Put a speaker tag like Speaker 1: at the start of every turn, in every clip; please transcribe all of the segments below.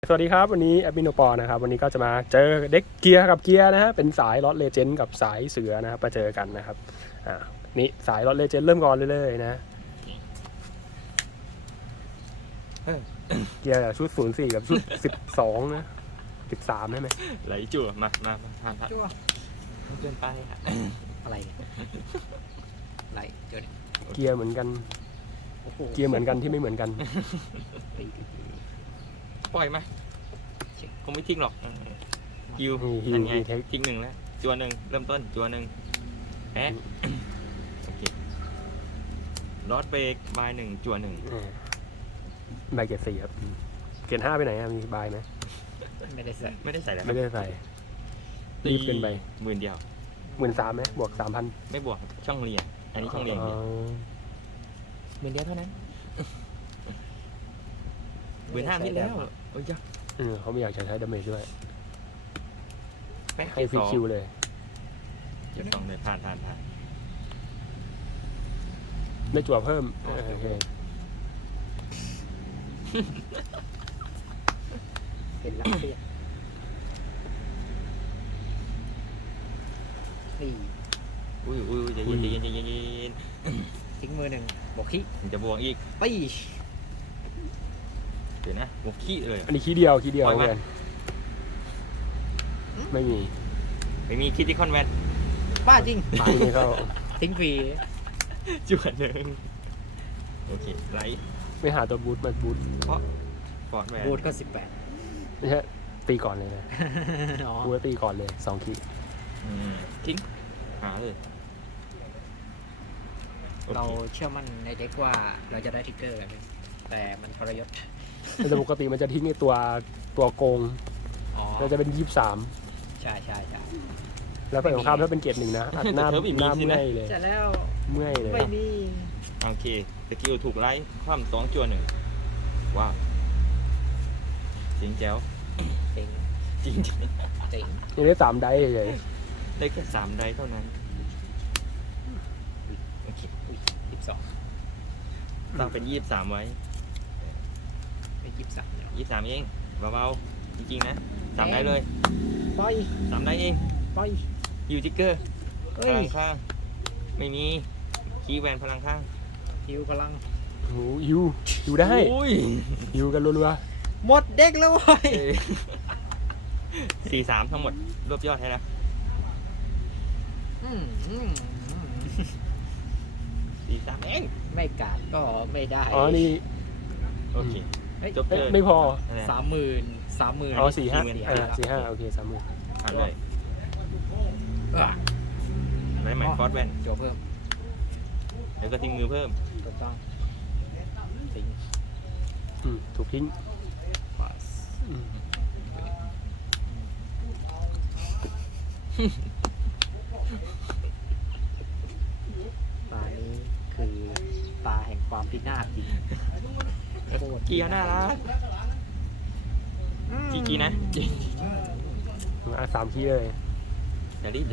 Speaker 1: สวัสดีครับวันนี้แอดมินโอปอนะครับวันนี้ก็จะมาเจอเด็กเกียร์กับเกียร์นะฮะเป็นสายล็อตเลเจนด์กับสายเสือนะครับมาเจอกันนะครับนี่สายล็อตเลเจนด์เริ่มก่อนเลยๆนะเกียร์ชุด04กับชุด12นะ13ใช่ไหม
Speaker 2: ไหลจั่วมาผ่านจั่วมันเกินไปค่ะ
Speaker 3: อะไรเนี่ยไหลเจอเนี่ย
Speaker 1: เกียร์เหมือนกัน
Speaker 3: โอ้โห
Speaker 1: เกียร์เหมือนกันที่ไม่เหมือนกัน
Speaker 2: ปล่อยไหมคงไม่ทิ้งหรอกฮิว
Speaker 1: ฮิว
Speaker 2: นั่นไง
Speaker 1: ฮิวเทค
Speaker 2: ทิ้งหนึ่งแล้วจั่วหนึ่งเริ่มต้นจั่วหนึ่งแอะโอเคลอดเบรกบายหนึ่งจั่วหนึ่ง
Speaker 1: ใบเกียร์4ครับเกียร์5ไปไหนมีใบไหม
Speaker 3: ไม่ได้ใส่
Speaker 2: ไม่ได้ใส่แล้ว
Speaker 1: ไม่ได้ใส่รีบเกินไป
Speaker 2: 10,000เดียว
Speaker 1: 13,000ไหมบวก 3,000
Speaker 2: ไม่บวกช่องเรียนอันนี้ช่องเรียนเดียว10,000เดียวเท่านั้น15,000นิดแล้วโอ้ยจ้ะ
Speaker 1: เขาไม่อยากจะใช้ดาเมจด้วย
Speaker 2: แป๊ะ
Speaker 1: ให้ฟรีคิวเลย
Speaker 2: เจ็ดสองเลยผ่าน
Speaker 1: ได้จั่วเพิ่มโอเค
Speaker 3: เป็นลักเรียนี่
Speaker 2: อุ้ยใจเย็น
Speaker 3: ทิ้งมือหนึ่งบอกขี้
Speaker 2: มันจะบวกอีก
Speaker 3: ปี
Speaker 2: เดี๋ยวนะบวกขี้เลย
Speaker 1: อันนี้คีย์เดียว
Speaker 2: ปล่อยมา
Speaker 1: เพื่อนไม่มี
Speaker 2: ไม่มีคิดที่คอนแวน
Speaker 3: บ้าจริง
Speaker 1: ปากไม่เข้า
Speaker 3: ทิ้งฟรี
Speaker 2: จั่วหนึ่งโอเคไลท์
Speaker 1: ไม่หาตัวบูทมาบูท
Speaker 2: ฟอร์ดแวน
Speaker 3: บูทก็18
Speaker 1: ไม่ใช่ตีก่อนเลยนะ
Speaker 3: อ๋อ
Speaker 1: บูทตีก่อนเลย2 คีย์
Speaker 2: ทิ้งหาเลยโอ
Speaker 3: เรา
Speaker 2: เค
Speaker 3: เชื่อมั่นในเด็กว่าเราจะได้ทริกเกอร์กันแต่มันทรยศ
Speaker 1: แต่ปกติมันจะทิ้งในตัวโกง
Speaker 3: อ๋อ
Speaker 1: มันจะเป็น
Speaker 3: ใช่
Speaker 1: 23แล้วไปของข้ามถ้าเป็นเกรด1นะอัดหน้าเมื่อยเลย
Speaker 3: จะแล้ว
Speaker 1: เมื่อยเลย
Speaker 3: ไม่มี
Speaker 2: โอเคสกิลถูกไลท์คว่ำ2 จั่ว 1ว้าวจริงแจ๋ว
Speaker 3: เจ๋ง
Speaker 2: จริง
Speaker 3: เจ๋ง
Speaker 1: ยังได้3 ได้เฉย
Speaker 2: ได้แค่3 ไดเท่านั้นโอเค
Speaker 3: อุ้ย12
Speaker 2: ตั้งเป็น23ไว้
Speaker 3: ไม่23เนี่ย
Speaker 2: 23เองเบาๆจริงๆนะ3 ไดเลย
Speaker 3: ปล่อย
Speaker 2: 3 ไดเอง
Speaker 3: ปล่อย
Speaker 2: ฮิวทิกเกอร์พ
Speaker 3: เอ้ย
Speaker 2: ลังข้างไม่มีคีย์แวนพลังข้าง
Speaker 3: ฮิวพลัง
Speaker 1: ๆโอ้โหยูได้
Speaker 2: อุ้ย
Speaker 1: ยูกันรัว
Speaker 3: หมดเด็กแล้วเว้ย
Speaker 2: 43ทั้งหมดรวบยอดให้นะ
Speaker 3: อืม
Speaker 2: 43เอง
Speaker 3: ไม่กาดก็ไม่ได้
Speaker 1: ๆอ๋อนี่
Speaker 2: โอเค
Speaker 3: เฮ้ย
Speaker 2: จบเลย
Speaker 1: ไม่พอ
Speaker 3: 30,000
Speaker 1: อ๋อ
Speaker 3: สี่
Speaker 1: 45โอเค30,000
Speaker 2: ผ่านเลย
Speaker 3: อ่ะ
Speaker 2: ได้ไหมฟอสแวน
Speaker 3: โจเพิ่ม
Speaker 2: แล้วก็ทิ้งมือเพิ่ม
Speaker 3: ถูกต้องทิ้ง
Speaker 1: ถูกทิ้ง
Speaker 3: ปัส
Speaker 1: อืม
Speaker 3: ตานี้คือตาแห่งความพินาศจริงโคตร
Speaker 2: เกียวน่ารักกี่นะ
Speaker 1: 3 คีย์เลย
Speaker 2: อย่ารีบ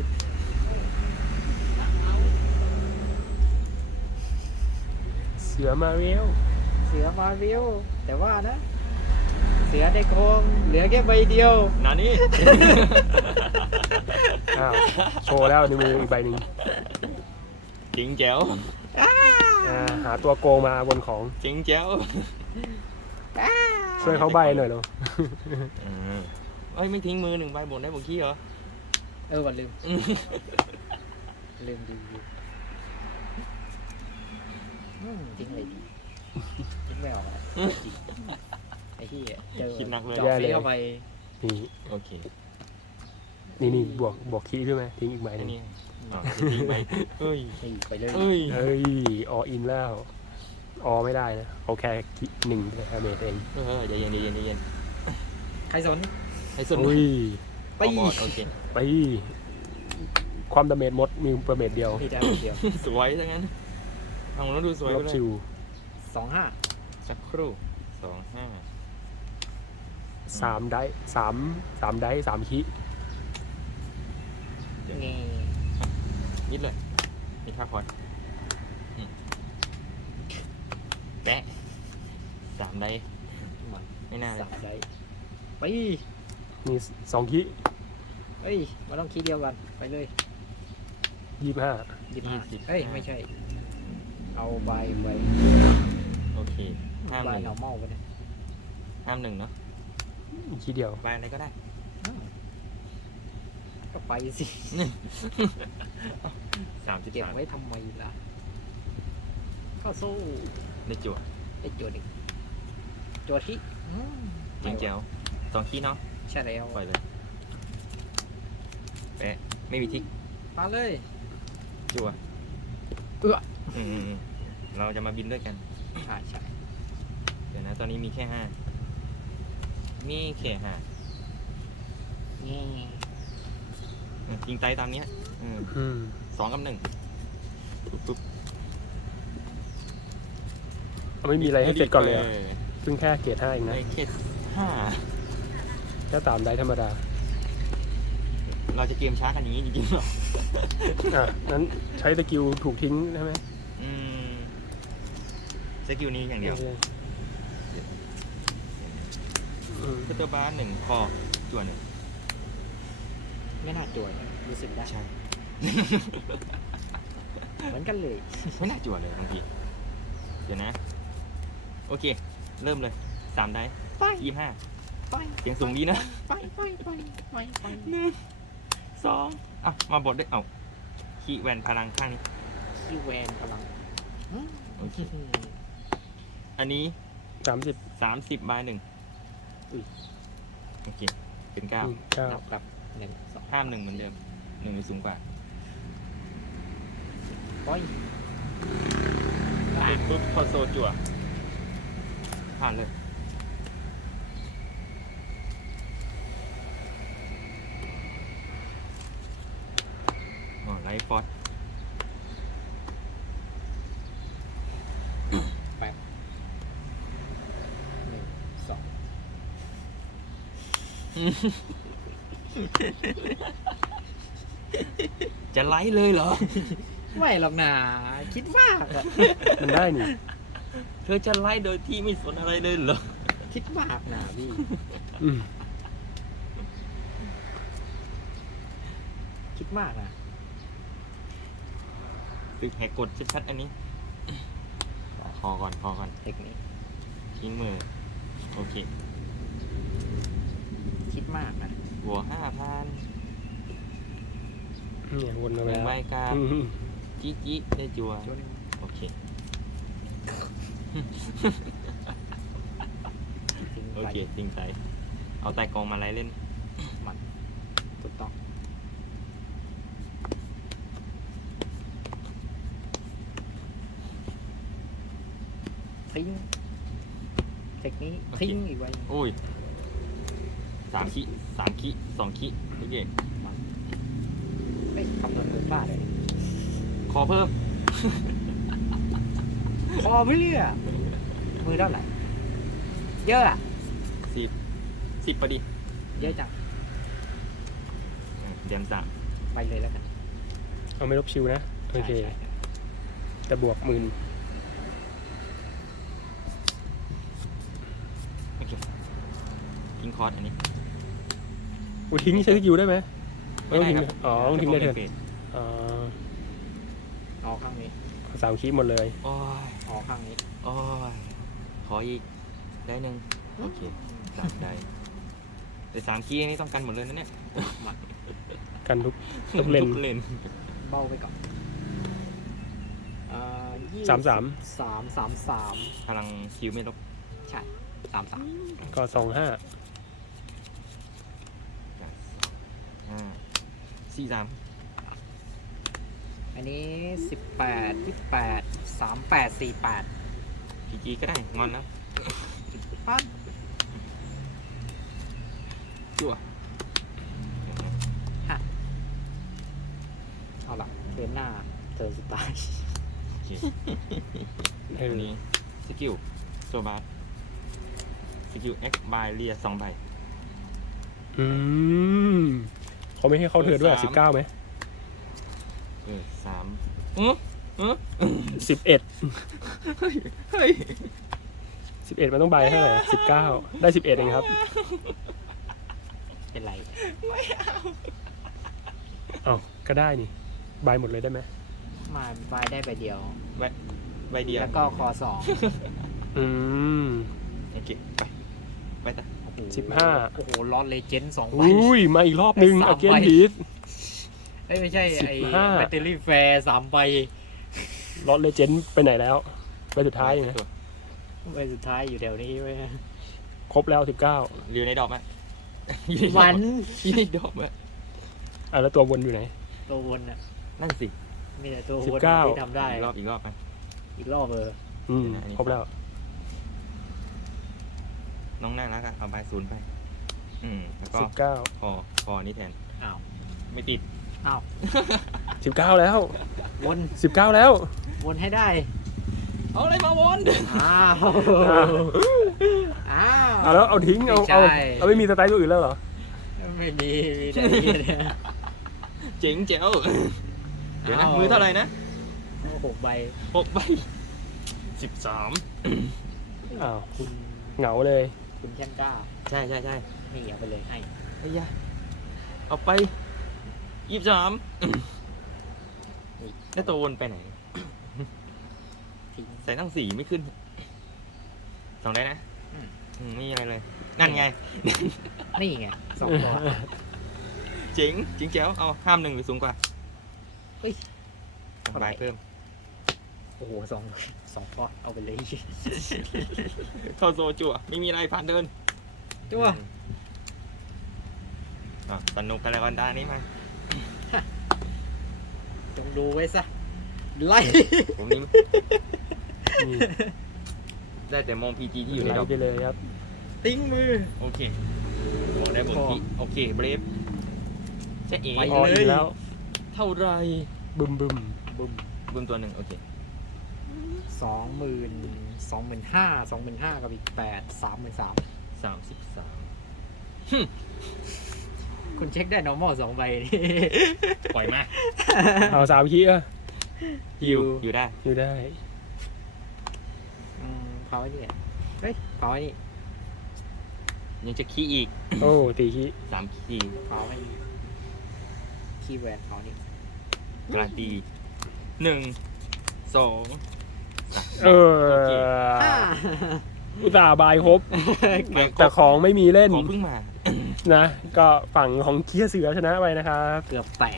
Speaker 1: เสือมาเรียว
Speaker 3: เสือมาเรียวแต่ว่านะ เสือในโครงเหลือแค่ใบเดียว
Speaker 2: นานี่
Speaker 1: อ้าวโชว์แล้วในมืออีกใบหนึ่ง
Speaker 2: จริงแจ๋ว
Speaker 1: หาตัวโกงมาบนของ
Speaker 2: จริงแจ๋ว
Speaker 1: ช่วยเขาใบหน่อยเร็ว
Speaker 2: เอ้ยไม่ทิ้งมือ1 ใบบนได้บนขี้เหรอ
Speaker 3: วันลืมดีทิ้งอะไรดีทิ้งไม่ออกอะจริงไอ้ที่เจอ
Speaker 2: คิดหนักเลย
Speaker 3: จาะเฟเข้าไป
Speaker 2: โอเค
Speaker 1: นี่บวกคีย์ด้วยไหมทิ้งอีกใบห
Speaker 2: อั
Speaker 1: นึ
Speaker 2: น
Speaker 1: ง
Speaker 2: นี้ทิ้งไปเอ้ย
Speaker 3: นี่ไปเลย
Speaker 2: เอ้ย
Speaker 1: เฮ้ยออินแล้วไม่ได้นะเขาแค่1ดาเมจเอง
Speaker 2: ใจเย็น
Speaker 3: ใครสน
Speaker 2: ให้สุด
Speaker 1: อุ้ย
Speaker 3: ไป
Speaker 2: บอดโอเค
Speaker 1: ไปความดาเมจหมดมีดาเมจเดียว
Speaker 3: พี่ได้เดียว
Speaker 2: สวยซะงั้นลองแล้วดูสวย
Speaker 1: ร
Speaker 2: ไป
Speaker 1: อบ
Speaker 2: เลย
Speaker 1: ชิว
Speaker 3: 25
Speaker 2: สักครู่25
Speaker 1: 3 ได้3 ได้3 คีย์
Speaker 3: เงี้
Speaker 2: ยิดเลยมีค่าพอดแปะ3 ได้ไม่น่าเลย
Speaker 3: 3 ได้ไป
Speaker 1: มี2 ขี้
Speaker 3: เอ้ยมาต้องคีย์เดียวกันไปเลย
Speaker 1: 25
Speaker 3: 25เอ้ยไม่ใช่ เอาใบ
Speaker 2: โอเคห้าม
Speaker 3: ใบ
Speaker 2: หนึ่ง
Speaker 3: normal ไปเนี่ย
Speaker 2: ห้ามหนึ่งเนาะ
Speaker 1: อีกขี้เดียว
Speaker 2: ใบอะไรก็ได้
Speaker 3: อ้าวก็ไปสิ
Speaker 2: 33
Speaker 3: เก็บไว้ทำไมล่ะก็สู้
Speaker 2: ได้จั่ว
Speaker 3: ไอ้โจทย์อีกโจทย์ที่
Speaker 2: เจ๋งแจ๋ว2ขี้เนาะ
Speaker 3: ใช่แล้ว
Speaker 2: ปล่อยเลยแปะไม่มีทิก
Speaker 3: มาเลย
Speaker 2: จั่ว
Speaker 3: เอื้อ
Speaker 2: อืมเราจะมาบินด้วยกัน
Speaker 3: ใช่ใช่
Speaker 2: เดี๋ยวนะตอนนี้มีแค่5มีแค่5
Speaker 3: นี่
Speaker 2: ยิงไตตามเนี้ย2 กับ 1ปุ๊บ
Speaker 1: ไม่มีอะไรให้เสร็จก่อนเลยเหรอเพิ่งแค่เกรด5เองนะ
Speaker 2: ได้แค่5
Speaker 1: แค่3ได้ธรรมดา
Speaker 2: เราจะเกมช้ากันอย่างนี้จริงๆหรอ
Speaker 1: นั้นใช้สกิลถูกทิ้งใช่ไหม
Speaker 2: สกิลนี้อย่างเดียว
Speaker 1: โอเคอืม
Speaker 2: คือตัวบ้าน1คอจั่ว1
Speaker 3: ไม่น่าโจทย์รู้สึกได้
Speaker 2: ใช่
Speaker 3: เหมือนกันเลย
Speaker 2: ไม่น่าจั่วเลยบางทีเดี๋ยวนะ โอเค เริ่มเลย3ได้
Speaker 3: ไป
Speaker 2: 25
Speaker 3: ไป
Speaker 2: เสียงสูงดีนะ
Speaker 3: ไปไปไปไปไป
Speaker 2: 1 2อ่ะมาบดด้วยขี้แวนพลังข้างนี้
Speaker 3: คิวแวนพลัง
Speaker 2: โอเค อันนี้
Speaker 1: 30
Speaker 2: 30บาย1โอเคเป็น9
Speaker 1: 9
Speaker 3: นับกับ1 2
Speaker 2: ห้าม1เหมือนเดิม1มันสูงกว่า
Speaker 3: ไป
Speaker 2: เสร็จปุ๊บพอโซจั่วผ่านเลยไลฟ์ฟอส
Speaker 3: 1 2
Speaker 2: จะไลฟ์เลยเหรอ
Speaker 3: ไม่หรอกนะคิดมากอะ
Speaker 1: มันได้นี่
Speaker 2: เธอจะไลฟ์โดยที่ไม่สนอะไรเลยเหรอ
Speaker 3: คิดมากนะพี่
Speaker 1: อืม
Speaker 3: คิดมากนะ
Speaker 2: ตึกแหกกฎชัดๆอันนี้พอก่อน
Speaker 3: เทคนิค
Speaker 2: ทิ้งมือ โอเค
Speaker 3: คิดมากนะ
Speaker 2: หัว5,000
Speaker 1: เนี่ยวนมา
Speaker 2: หนึ่
Speaker 1: แล้
Speaker 2: ง
Speaker 1: ว
Speaker 2: ใบกา
Speaker 1: อืม
Speaker 2: จี้ได้จัว
Speaker 3: โจทย์หนึ่ง
Speaker 2: โอเค
Speaker 3: ทิ้ง
Speaker 2: โอ
Speaker 3: ไป
Speaker 2: เคจริงใจ เอาไตกองมาไล่เล่น
Speaker 3: มันถูกต้องทิ้งเทคนิค
Speaker 2: โอเค
Speaker 3: ทิ้งอีกไว้
Speaker 2: โอ้ย3 ขี้ 2 ขี้โอเค
Speaker 3: ไม่คำนวณมือพลาดเลย
Speaker 2: ขอเพิ่ม
Speaker 3: คอไม่เลือกมือเท่าไหร่เยอะอะ
Speaker 2: 10พอดี
Speaker 3: เยอะจัง
Speaker 2: เดียม3
Speaker 3: ไปเลยแล้วกัน
Speaker 1: เอาไม่ลบชิวนะ โอเค
Speaker 3: ใช่
Speaker 1: แต่บวก 10,000
Speaker 2: โอเคทิ้งคอร์สอันนี้
Speaker 1: ทิ้งใช้สกิลได้ไหมไม่ต้องทิ้ง
Speaker 2: ไม่ได้ครับ
Speaker 1: อ๋อต้องทิ้งได้เถอะ
Speaker 2: เฟส
Speaker 1: อ๋อ
Speaker 3: ออกข้างนี้
Speaker 1: 3 คีย์หมดเลย
Speaker 2: โอ้ย
Speaker 3: ออกข้างนี้
Speaker 2: โอ้ย ขออีก ได้หนึ่งโอเค3ได้แต่3 ขี้นี่ต้องกันหมดเลยนะเนี่ย
Speaker 1: กันทุกเลน
Speaker 2: ทุกเลน
Speaker 3: เบาไปก่อน
Speaker 1: 33
Speaker 2: พลังคิวไม่ลบ
Speaker 3: ใช่33
Speaker 1: ก็ 25
Speaker 2: 43
Speaker 3: อันนี้18 28 38 48
Speaker 2: พีจีก็ได้งอนแล้ว
Speaker 3: ปั้น
Speaker 2: จั่ว
Speaker 3: เอาล่ะเทิร์นหน้าเทิร์นสุดท้าย
Speaker 2: โอเค
Speaker 1: เอ
Speaker 2: อัน
Speaker 1: อ
Speaker 2: นี้สกิลโซบาร์สกิลเอ็กบายเรีย2 ใบ
Speaker 1: เขาไม่ให้เข้าเทิร์นด้วยอะ19ไหม 11
Speaker 2: เฮ้ย
Speaker 1: 11 มันต้องใบเท่าไหร่19 ได้ 11 เองครับ
Speaker 3: เป็นไร
Speaker 1: อ้าวก็ได้นี่ใบหมดเลยได้ไหม
Speaker 3: มาบายได้ใบเดียว
Speaker 2: ใบเดียว
Speaker 3: แล้วก็คอสอง
Speaker 1: อืม
Speaker 2: โอเคไปต่อ
Speaker 3: โอ้โห
Speaker 1: 15
Speaker 3: โอ้โหลอตเลเจนด์2ใบ
Speaker 1: อุ้ยมาอีกรอบนึง
Speaker 3: 3
Speaker 1: อเกน
Speaker 3: ใบ
Speaker 1: พีท
Speaker 3: เอ้ยไม่ใช่ไอ้
Speaker 1: 15
Speaker 3: แบตเตอรี่แฟร์3ใบ
Speaker 1: ลอตเลเจนด์ไปไหนแล้วใบสุดท้ายนะ
Speaker 2: ตัว
Speaker 3: ใบสุดท้ายอยู่แถวนี้เว้ย
Speaker 1: ครบแล้ว
Speaker 2: อยู่ในดอกไหม
Speaker 3: วัน
Speaker 2: อยู่ในดอกไหม
Speaker 1: 19แล้วตัววนอยู่ไหน
Speaker 3: ตัววนอ่ะ
Speaker 2: นั่นสิ
Speaker 3: มีแต่ตัววน
Speaker 1: 19
Speaker 3: ที่ทำได้
Speaker 2: อีกรอบไหม
Speaker 3: อีกรอบเออ
Speaker 1: อืม
Speaker 2: อันนี้
Speaker 1: ครบแล้ว
Speaker 2: น้องน่ารักอะเอาใบศูนย์ไป แล้วก็
Speaker 1: 19
Speaker 2: พอนี่แทน
Speaker 3: อ้าว
Speaker 2: ไม่ติด
Speaker 3: อ้าว
Speaker 1: 19แล้ว
Speaker 3: วน
Speaker 1: 19แล้ว
Speaker 3: วนให้ได้
Speaker 2: เอาอะไรมาวน
Speaker 3: อ้าว อ้าว
Speaker 1: เอาแล้วเอาทิ้งเอา
Speaker 3: ไม่ใช่
Speaker 1: เอาไม่มีสไตล์ตัวอื่นแล้วเหรอ
Speaker 3: ไม่มีมีแต่นี่เนี่ย
Speaker 2: เจ๋งเจ๋วเดี๋ยวนะ
Speaker 3: เอามื
Speaker 2: มือเท่าไหร่นะ
Speaker 3: 6 ใบ
Speaker 2: 6 ใบ 13
Speaker 1: อ้าว
Speaker 3: คุณ
Speaker 1: เหงาเลย
Speaker 3: คุณแช่งกล้า
Speaker 2: ใช่
Speaker 3: นี่เอาไปเลยให้
Speaker 2: ไอ้ยะเอาไป 23แล้วตัววนไปไหน
Speaker 3: ทิ้ง
Speaker 2: ใส่ตั้ง4ไม่ขึ้น2ได้นะ
Speaker 3: อืม
Speaker 2: ไม่มีอะไรเลย นั่นไง
Speaker 3: นี่ไง2ตัว
Speaker 2: เจ๋งแจ๋วเอาห้าม1หรือสูงกว่า
Speaker 3: เฮ้ย
Speaker 2: ใบเพิ่ม
Speaker 3: โอ้โหสองก้อนเอาไปเลย
Speaker 2: เข้าโซจั่วไม่มีอะไรผ่านเดิน
Speaker 3: จั่ว
Speaker 2: สนุกกันแล้วกันด้านนี้มา
Speaker 3: จงดูไว้ซะไล่
Speaker 2: ผมนี่
Speaker 1: นี่
Speaker 2: ได้แต่มอง PG ที่อยู่ใน
Speaker 1: ไล่
Speaker 2: ดอก
Speaker 1: ไปเลยครับ
Speaker 3: ติ้งมือ
Speaker 2: โอเคมองได้บนที่โอเคเบรฟใช่เอ๋
Speaker 3: ไป
Speaker 1: อออีกแล้ว
Speaker 2: เท่าไร
Speaker 1: บึมบึม
Speaker 3: บึ้ม
Speaker 2: บึ้มตัวหนึ่งโอเค
Speaker 3: 25,000กับอีก8 33,000
Speaker 2: 33
Speaker 3: คุณเช็คได้ normal 2 ใบนี่
Speaker 2: ปล่อยมา
Speaker 1: เอา3ขี้อะ
Speaker 2: อยู่ได้
Speaker 1: อยู่ได้
Speaker 3: เผาไอ้นี่เฮ้ยเผาไอ้นี่
Speaker 2: ยังจะขี้อีก
Speaker 1: โอ้ตีขี้
Speaker 2: 3ขี้
Speaker 3: เผาไอ้นี่คีย์แวนเผานี่
Speaker 2: การันตี1 2
Speaker 1: เออ
Speaker 2: โอเค
Speaker 1: อุตส่าห์บายครบ แต่ของไม่มีเล่น
Speaker 2: ของเพิ่งมา
Speaker 1: นะ ก็ฝั่งของเคียเสือชนะไปนะครับ
Speaker 3: เกือบแตก